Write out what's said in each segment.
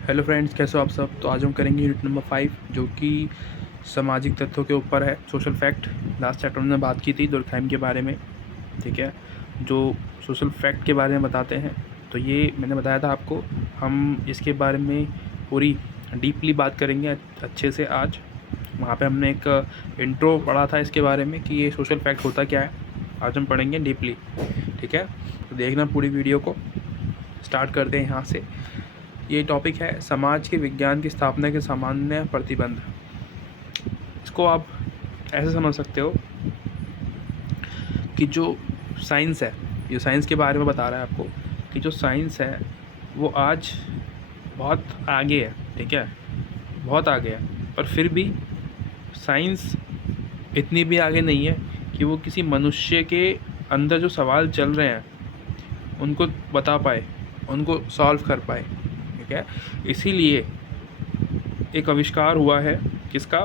Hello friends, कैसे हो आप सब। तो आज हम करेंगे यूनिट नंबर 5 जो कि सामाजिक तत्वों के ऊपर है, सोशल फैक्ट। लास्ट चैप्टर में बात की थी दुर्कheim के बारे में, ठीक है, जो सोशल फैक्ट के बारे में बताते हैं। तो ये मैंने बताया था आपको, हम इसके बारे में पूरी डीपली बात करेंगे अच्छे से आज। वहाँ पे हमने एक इंट्रो पढ़ा था इसके बारे में कि ये सोशल फैक्ट होता क्या है। आज हम पढ़ेंगे डीपली, ठीक है। तो देखना पूरी वीडियो को। स्टार्ट करते हैं यहाँ से। ये टॉपिक है समाज के विज्ञान की स्थापना के सामान्य प्रतिबंध। इसको आप ऐसे समझ सकते हो कि जो साइंस है, ये साइंस के बारे में बता रहा है आपको कि जो साइंस है वो आज बहुत आगे है, ठीक है, बहुत आगे है। पर फिर भी साइंस इतनी भी आगे नहीं है कि वो किसी मनुष्य के अंदर जो सवाल चल रहे हैं उनको बता पाए, उनको सॉल्व कर पाए, ठीक है। इसीलिए एक आविष्कार हुआ है किसका,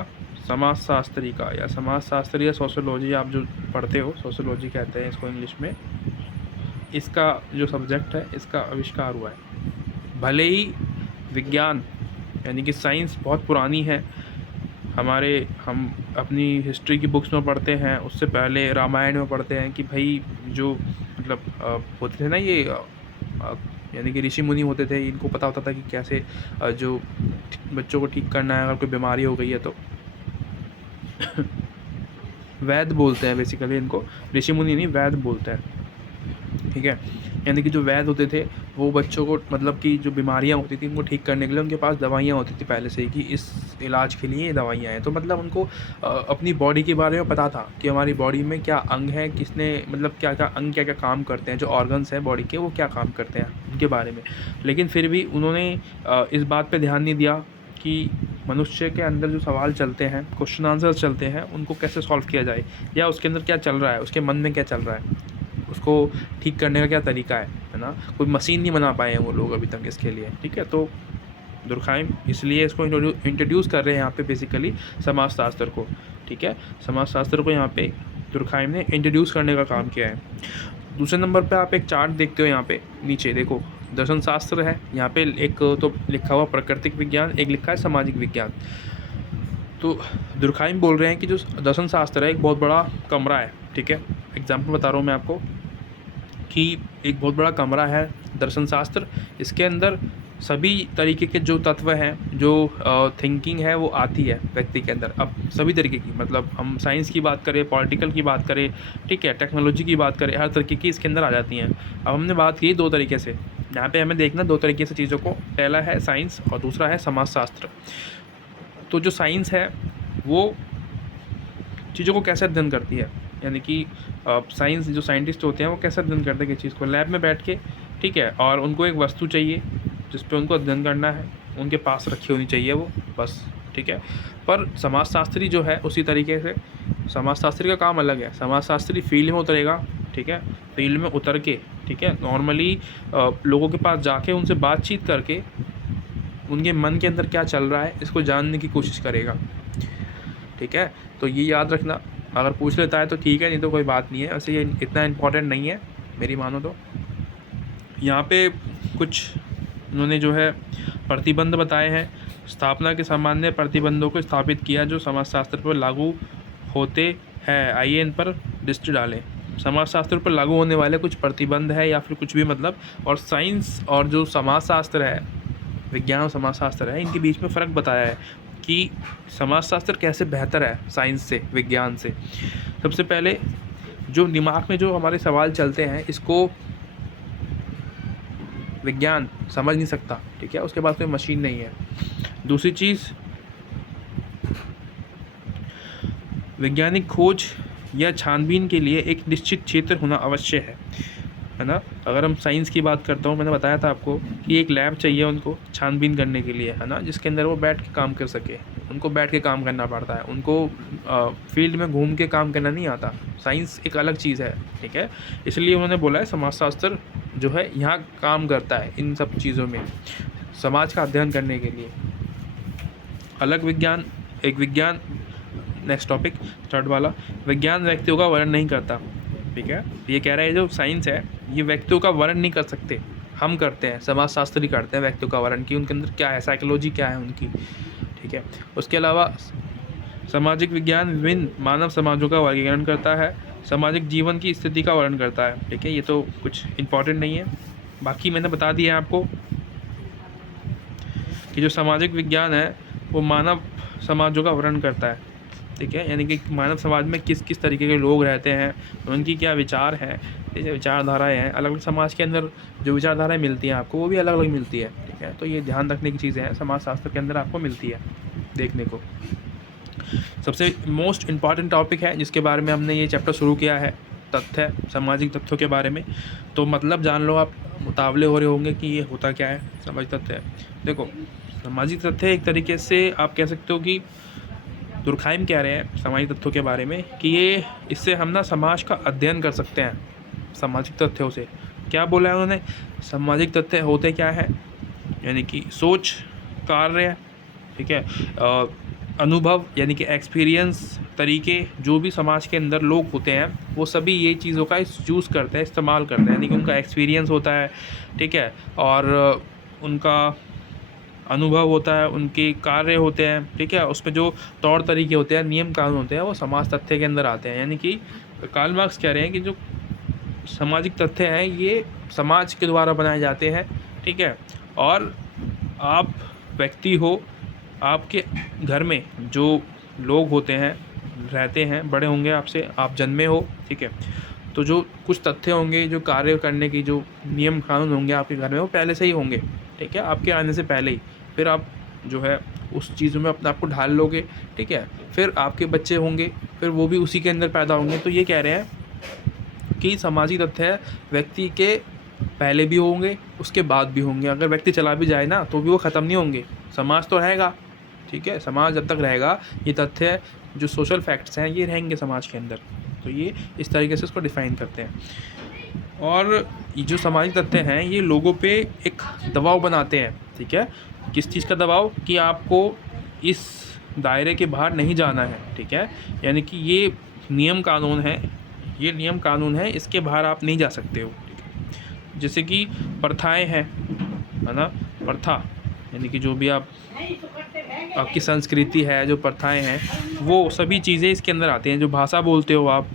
समाजशास्त्री का, या समाजशास्त्र या सोशोलॉजी, आप जो पढ़ते हो सोशोलॉजी कहते हैं इसको इंग्लिश में। इसका जो सब्जेक्ट है इसका आविष्कार हुआ है। भले ही विज्ञान यानी कि साइंस बहुत पुरानी है, हम अपनी हिस्ट्री की बुक्स में पढ़ते हैं, उससे पहले रामायण में पढ़ते हैं कि भाई जो मतलब होते थे ना ये यानी कि ऋषि मुनि होते थे, इनको पता होता था कि कैसे जो बच्चों को ठीक करना है अगर कोई बीमारी हो गई है तो। वैद बोलते हैं बेसिकली इनको, ऋषि मुनि नहीं, वैद बोलते हैं, ठीक है। यानी कि जो वैद होते थे वो बच्चों को मतलब कि जो बीमारियां होती थी उनको ठीक करने के लिए उनके पास दवाइयाँ होती थी पहले से ही कि इस इलाज के लिए ये दवाइयाँ हैं। तो मतलब उनको अपनी बॉडी के बारे में पता था कि हमारी बॉडी में क्या अंग है, किसने मतलब क्या क्या अंग क्या क्या काम करते हैं, जो ऑर्गन्स हैं बॉडी के वो क्या काम करते हैं उनके बारे में। लेकिन फिर भी उन्होंने इस बात पर ध्यान नहीं दिया कि मनुष्य के अंदर जो सवाल चलते हैं, क्वेश्चन आंसर चलते हैं, उनको कैसे सॉल्व किया जाए, या उसके अंदर क्या चल रहा है, उसके मन में क्या चल रहा है, उसको ठीक करने का क्या तरीका है ना। कोई मशीन नहीं बना पाए हैं वो लोग अभी तक इसके लिए, ठीक है। तो दुर्कheim इसलिए इसको इंट्रोड्यूस कर रहे हैं यहाँ पे बेसिकली समाजशास्त्र को, ठीक है। समाजशास्त्र को यहाँ पे दुर्कheim ने इंट्रोड्यूस करने का काम किया है। दूसरे नंबर पे आप एक चार्ट देखते हो, यहाँ पे नीचे देखो दर्शन शास्त्र है, यहाँ पे एक तो लिखा हुआ प्राकृतिक विज्ञान, एक लिखा है सामाजिक विज्ञान। तो दुर्कheim बोल रहे हैं कि जो दर्शन शास्त्र है एक बहुत बड़ा कमरा है, ठीक है। एग्जाम्पल बता रहा हूँ मैं आपको कि एक बहुत बड़ा कमरा है दर्शन शास्त्र, इसके अंदर सभी तरीके के जो तत्व हैं, जो थिंकिंग है वो आती है व्यक्ति के अंदर। अब सभी तरीके की, मतलब हम साइंस की बात करें, पॉलिटिकल की बात करें, ठीक है, टेक्नोलॉजी की बात करें, हर तरीके की इसके अंदर आ जाती हैं। अब हमने बात की दो तरीके से, यहाँ पे हमें देखना दो तरीके से चीज़ों को, पहला है साइंस और दूसरा है समाजशास्त्र। तो जो साइंस है वो चीज़ों को कैसे अध्ययन करती है, यानी कि साइंस जो साइंटिस्ट होते हैं वो कैसे अध्ययन करते हैं किसी चीज़ को, लैब में बैठ के, ठीक है, और उनको एक वस्तु चाहिए जिस पे उनको अध्ययन करना है, उनके पास रखी होनी चाहिए वो, बस, ठीक है। पर समाजशास्त्री जो है उसी तरीके से, समाजशास्त्री का काम अलग है। समाजशास्त्री फील्ड में उतरेगा, ठीक है, फील्ड में उतर के, ठीक है, नॉर्मली लोगों के पास जाके उनसे बातचीत करके उनके मन के अंदर क्या चल रहा है इसको जानने की कोशिश करेगा, ठीक है। तो ये याद रखना, अगर पूछ लेता है तो ठीक है, नहीं तो कोई बात नहीं है। वैसे ये इतना इम्पोर्टेंट नहीं है मेरी मानो तो। यहाँ पे कुछ उन्होंने जो है प्रतिबंध बताए हैं, स्थापना के सामान्य प्रतिबंधों को स्थापित किया जो समाजशास्त्र पर लागू होते हैं। आइए इन पर दृष्टि डालें। समाजशास्त्र पर लागू होने वाले कुछ प्रतिबंध है या फिर कुछ भी मतलब, और साइंस और जो समाजशास्त्र है, विज्ञान और समाजशास्त्र है, इनके बीच में फ़र्क बताया है कि समाजशास्त्र कैसे बेहतर है साइंस से, विज्ञान से। सबसे पहले जो दिमाग में जो हमारे सवाल चलते हैं इसको विज्ञान समझ नहीं सकता, ठीक है, उसके पास कोई मशीन नहीं है। दूसरी चीज़, वैज्ञानिक खोज या छानबीन के लिए एक निश्चित क्षेत्र होना आवश्यक है ना। अगर हम साइंस की बात करता हूँ, मैंने बताया था आपको कि एक लैब चाहिए उनको छानबीन करने के लिए, है ना, जिसके अंदर वो बैठ के काम कर सके। उनको बैठ के काम करना पड़ता है, उनको फील्ड में घूम के काम करना नहीं आता। साइंस एक अलग चीज़ है, ठीक है। इसलिए उन्होंने बोला है समाजशास्त्र जो है यहाँ काम करता है इन सब चीज़ों में, समाज का अध्ययन करने के लिए। अलग विज्ञान, एक विज्ञान, नेक्स्ट टॉपिक थर्ड वाला, विज्ञान व्यक्तियों का वर्णन नहीं करता, ठीक है। ये कह रहा है जो साइंस है ये व्यक्तियों का वर्णन नहीं कर सकते, हम करते हैं, समाजशास्त्री करते हैं व्यक्तियों का वर्णन कि उनके अंदर क्या है, साइकोलॉजी क्या है उनकी, ठीक है। उसके अलावा सामाजिक विज्ञान विभिन्न मानव समाजों का वर्गीकरण करता है, सामाजिक जीवन की स्थिति का वर्णन करता है, ठीक है। ये तो कुछ इम्पोर्टेंट नहीं है, बाकी मैंने बता दिया है आपको कि जो सामाजिक विज्ञान है वो मानव समाजों का वर्णन करता है, ठीक है। यानी कि मानव समाज में किस किस तरीके के लोग रहते हैं, उनकी क्या विचार हैं, जैसे विचारधाराएँ हैं, अलग अलग समाज के अंदर जो विचारधाराएँ मिलती हैं आपको वो भी अलग अलग मिलती है, ठीक है। तो ये ध्यान रखने की चीज़ें हैं, समाजशास्त्र के अंदर आपको मिलती है देखने को। सबसे मोस्ट इम्पॉर्टेंट टॉपिक है जिसके बारे में हमने ये चैप्टर शुरू किया है, तथ्य, सामाजिक तथ्यों के बारे में। तो मतलब जान लो, आप मुतावले हो रहे होंगे कि ये होता क्या है सामाजिक तथ्य। देखो, सामाजिक तथ्य एक तरीके से आप कह सकते हो कि दुर्खाइम कह रहे हैं सामाजिक तथ्यों के बारे में कि ये इससे हम ना समाज का अध्ययन कर सकते हैं सामाजिक तथ्यों से। क्या बोला है उन्होंने, सामाजिक तथ्य होते क्या है, यानी कि सोच, कार्य, ठीक है, अनुभव यानी कि एक्सपीरियंस, तरीके, जो भी समाज के अंदर लोग होते हैं वो सभी ये चीज़ों का यूज़ करते हैं, इस्तेमाल करते हैं, यानी कि उनका एक्सपीरियंस होता है, ठीक है, और उनका अनुभव होता है, उनके कार्य होते हैं, ठीक है, उसमें जो तौर तरीके होते हैं, नियम कानून होते हैं, वो समाज तथ्य के अंदर आते हैं। यानी कि कार्ल मार्क्स कह रहे हैं कि जो सामाजिक तथ्य हैं ये समाज के द्वारा बनाए जाते हैं, ठीक है। और आप व्यक्ति हो, आपके घर में जो लोग होते हैं, रहते हैं, बड़े होंगे आपसे, आप जन्मे हो, ठीक है, तो जो कुछ तथ्य होंगे, जो कार्य करने की जो नियम कानून होंगे आपके घर में, वो पहले से ही होंगे, ठीक है, आपके आने से पहले ही। फिर आप जो है उस चीज़ों में अपने आप को ढाल लोगे, ठीक है। फिर आपके बच्चे होंगे, फिर वो भी उसी के अंदर पैदा होंगे। तो ये कह रहे हैं कि सामाजिक तथ्य व्यक्ति के पहले भी होंगे, उसके बाद भी होंगे। अगर व्यक्ति चला भी जाए ना तो भी वो ख़त्म नहीं होंगे, समाज तो रहेगा, ठीक है। समाज जब तक रहेगा ये तथ्य, जो सोशल फैक्ट्स हैं, ये रहेंगे समाज के अंदर। तो ये इस तरीके से इसको डिफ़ाइन करते हैं। और ये जो सामाजिक तथ्य हैं ये लोगों पे एक दबाव बनाते हैं, ठीक है। किस चीज़ का दबाव, कि आपको इस दायरे के बाहर नहीं जाना है, ठीक है। यानी कि ये नियम कानून है, ये नियम कानून है, इसके बाहर आप नहीं जा सकते हो, ठीक है। जैसे कि प्रथाएं हैं, है ना, प्रथा यानी कि जो भी आपकी संस्कृति है, जो प्रथाएं हैं, वो सभी चीज़ें इसके अंदर आती हैं। जो भाषा बोलते हो आप,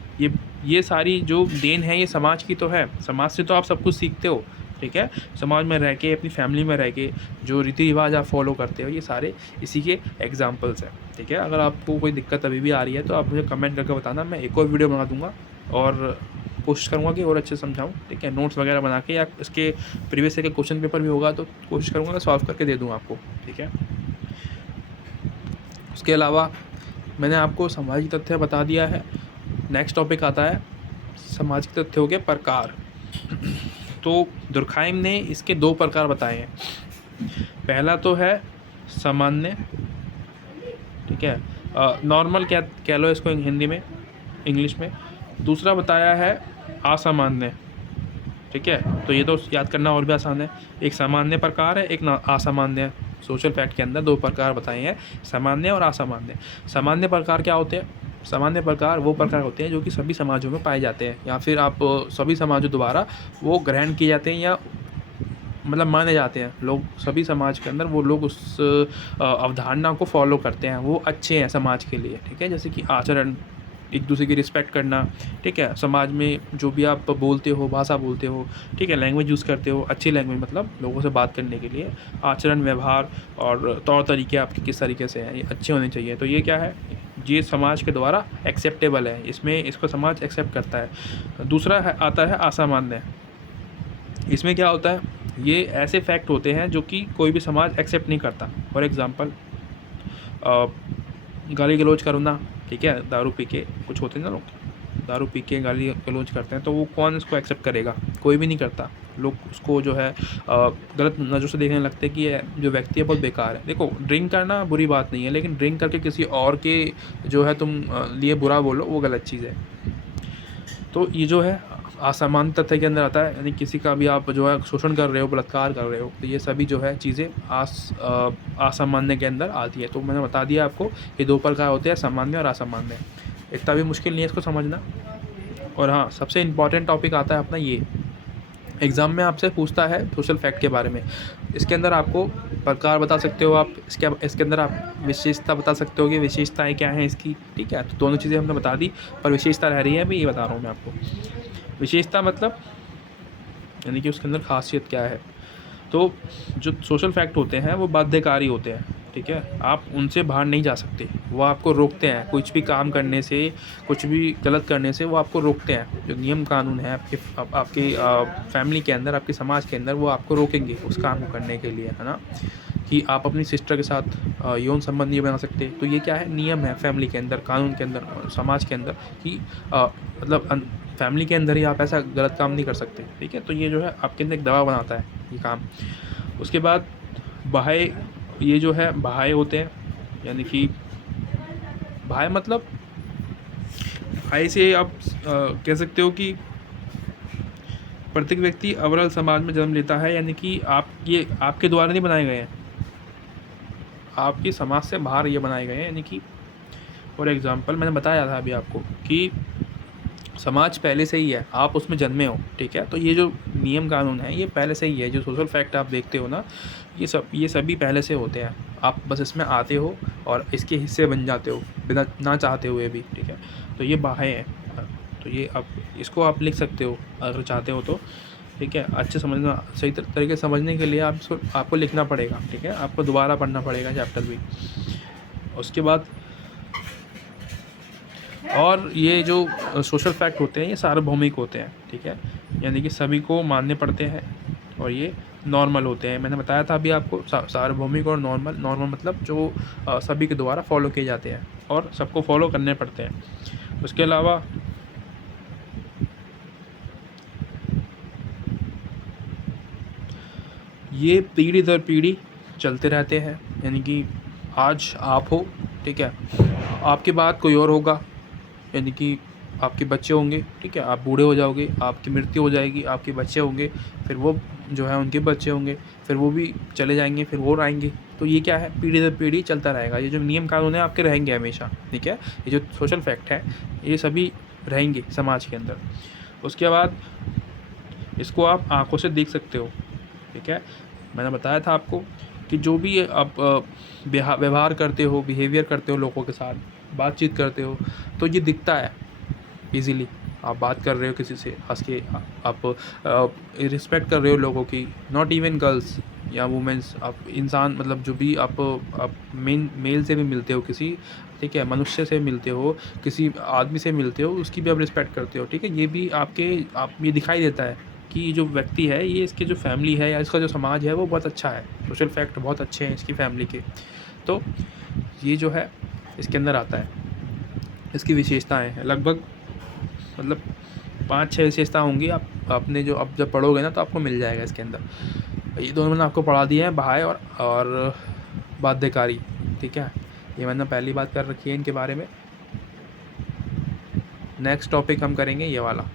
ये सारी जो देन है ये समाज की तो है, समाज से तो आप सब कुछ सीखते हो, ठीक है। समाज में रह के, अपनी फैमिली में रह के जो रीति रिवाज आप फॉलो करते हो, ये सारे इसी के एग्जाम्पल्स हैं, ठीक है। अगर आपको कोई दिक्कत अभी भी आ रही है तो आप मुझे कमेंट करके बताना, मैं एक और वीडियो बना दूँगा और कोशिश करूँगा कि और अच्छे से समझाऊँ, ठीक है। नोट्स वगैरह बना के, या इसके प्रीवियस ईयर के क्वेश्चन पेपर भी होगा तो कोशिश करूँगा सॉल्व करके दे दूँ आपको, ठीक है। उसके अलावा मैंने आपको सामाजिक तथ्य बता दिया है। नेक्स्ट टॉपिक आता है सामाजिक तथ्यों के प्रकार। तो दुर्खाइम ने इसके 2 प्रकार बताए हैं। पहला तो है सामान्य, ठीक है, नॉर्मल क्या कह लो इसको हिंदी में, इंग्लिश में। दूसरा बताया है असामान्य, ठीक है। तो ये तो याद करना और भी आसान है। एक सामान्य प्रकार है, एक असामान्य। सोशल फैक्ट के अंदर 2 प्रकार बताए हैं, सामान्य और असामान्य। सामान्य प्रकार क्या होते हैं, सामान्य प्रकार वो प्रकार होते हैं जो कि सभी समाजों में पाए जाते हैं, या फिर आप सभी समाजों द्वारा वो ग्रहण किए जाते हैं, या मतलब माने जाते हैं। लोग सभी समाज के अंदर वो लोग उस अवधारणा को फॉलो करते हैं, वो अच्छे हैं समाज के लिए, ठीक है। जैसे कि आचरण, एक दूसरे की रिस्पेक्ट करना, ठीक है। समाज में जो भी आप बोलते हो, भाषा बोलते हो, ठीक है, लैंग्वेज यूज़ करते हो, अच्छी लैंग्वेज, मतलब लोगों से बात करने के लिए आचरण, व्यवहार और तौर तरीके आपके किस तरीके से हैं, ये अच्छे होने चाहिए। तो ये क्या है, ये समाज के द्वारा एक्सेप्टेबल है, इसमें इसको समाज एक्सेप्ट करता है। दूसरा है, आता है असामान्य। इसमें क्या होता है, ये ऐसे फैक्ट होते हैं जो कि कोई भी समाज एक्सेप्ट नहीं करता। फॉर एग्ज़ाम्पल गाली गलौज करना, ठीक है। दारू पी के कुछ होते हैं ना लोग, दारू पी के गाली गलौज करते हैं, तो वो कौन इसको एक्सेप्ट करेगा, कोई भी नहीं करता। लोग उसको जो है गलत नज़र से देखने लगते हैं कि ये जो व्यक्ति है बहुत बेकार है। देखो, ड्रिंक करना बुरी बात नहीं है, लेकिन ड्रिंक करके किसी और के जो है तुम लिए बुरा बोलो, वो गलत चीज़ है। तो ये जो है असामान्य तथ्य के अंदर आता है, यानी किसी का भी आप जो है शोषण कर रहे हो, बलात्कार कर रहे हो, तो ये सभी जो है चीज़ें असामान्य के अंदर आती है। तो मैंने बता दिया आपको, ये 2 प्रकार होते हैं, सामान्य और असामान्य। इतना भी मुश्किल नहीं है इसको समझना। और हाँ, सबसे इम्पॉर्टेंट टॉपिक आता है अपना ये एग्ज़ाम में आपसे पूछता है सोशल फैक्ट के बारे में। इसके अंदर आपको प्रकार बता सकते हो आप, इसके अंदर आप विशेषता बता सकते हो कि विशेषताएँ क्या हैं इसकी, ठीक है? तो दोनों चीज़ें हमने बता दी, पर विशेषता रह रही है, मैं ये बता रहा हूँ मैं आपको। विशेषता मतलब यानी कि उसके अंदर ख़ासियत क्या है। तो जो सोशल फैक्ट होते हैं वो बाध्यकारी होते हैं, ठीक है? आप उनसे बाहर नहीं जा सकते, वो आपको रोकते हैं कुछ भी काम करने से, कुछ भी गलत करने से वो आपको रोकते हैं। जो नियम कानून है आपके फैमिली के अंदर, आपके समाज के अंदर, वो आपको रोकेंगे उस काम को करने के लिए, है ना? कि आप अपनी सिस्टर के साथ यौन संबंध नहीं बना सकते। तो ये क्या है, नियम है फैमिली के अंदर, कानून के अंदर और समाज के अंदर कि मतलब फैमिली के अंदर ही आप ऐसा गलत काम नहीं कर सकते, ठीक है? तो ये जो है आपके अंदर एक दबाव बनाता है ये काम। उसके बाद बाह्य, ये जो है बाह्य होते हैं, यानी कि बाह्य मतलब बाह्य से आप कह सकते हो कि प्रत्येक व्यक्ति अवरल समाज में जन्म लेता है, यानी कि आप ये आपके द्वारा नहीं बनाए गए हैं, आपके समाज से बाहर ये बनाए गए हैं। यानी कि फॉर एग्ज़ाम्पल मैंने बताया था अभी आपको कि समाज पहले से ही है, आप उसमें जन्मे हो, ठीक है? तो ये जो नियम कानून है ये पहले से ही है। जो सोशल फैक्ट आप देखते हो ना, ये सभी पहले से होते हैं। आप बस इसमें आते हो और इसके हिस्से बन जाते हो बिना ना चाहते हुए भी, ठीक है? तो ये बाह्य है। तो ये आप इसको आप लिख सकते हो अगर चाहते हो तो, ठीक है? अच्छे समझना, सही तरीके से समझने के लिए आपको लिखना पड़ेगा, ठीक है? आपको दोबारा पढ़ना पड़ेगा चैप्टर भी। उसके बाद और ये जो सोशल फैक्ट होते हैं ये सार्वभौमिक होते हैं, ठीक है? यानी कि सभी को मानने पड़ते हैं और ये नॉर्मल होते हैं। मैंने बताया था अभी आपको सार्वभौमिक और नॉर्मल मतलब जो सभी के द्वारा फॉलो किए जाते हैं और सबको फॉलो करने पड़ते हैं। उसके अलावा ये पीढ़ी दर पीढ़ी चलते रहते हैं, यानी कि आज आप हो, ठीक है? आपके बाद कोई और होगा, यानी कि आपके बच्चे होंगे, ठीक है? आप बूढ़े हो जाओगे, आपकी मृत्यु हो जाएगी, आपके बच्चे होंगे, फिर वो जो है उनके बच्चे होंगे, फिर वो भी चले जाएंगे, फिर वो आएंगे। तो ये क्या है, पीढ़ी दर पीढ़ी चलता रहेगा। ये जो नियम कानून है आपके रहेंगे हमेशा, ठीक है? ये जो सोशल फैक्ट है ये सभी रहेंगे समाज के अंदर। उसके बाद इसको आप आँखों से देख सकते हो, ठीक है? मैंने बताया था आपको कि जो भी आप व्यवहार करते हो, बिहेवियर करते हो लोगों के साथ, बातचीत करते हो, तो ये दिखता है ईज़िली। आप बात कर रहे हो किसी से हँस के, आप रिस्पेक्ट कर रहे हो लोगों की, नॉट इवन गर्ल्स या वुमेन्स, आप इंसान मतलब जो भी आप मेल से भी मिलते हो किसी, ठीक है? मनुष्य से मिलते हो, किसी आदमी से मिलते हो, उसकी भी आप रिस्पेक्ट करते हो, ठीक है? ये भी आप ये दिखाई देता है कि जो व्यक्ति है ये, इसकी जो फैमिली है या इसका जो समाज है वो बहुत अच्छा है। सोशल फैक्ट बहुत अच्छे हैं इसकी फैमिली के। तो ये जो है इसके अंदर आता है, इसकी विशेषताएँ हैं लगभग, मतलब 5-6 विशेषता होंगी। आपने जो अब जब पढ़ोगे ना तो आपको मिल जाएगा इसके अंदर। ये दोनों मैंने आपको पढ़ा दिए हैं, बाह्य और बाध्यकारी, ठीक है? ये मैंने पहली बात कर रखी है इनके बारे में। नेक्स्ट टॉपिक हम करेंगे ये वाला।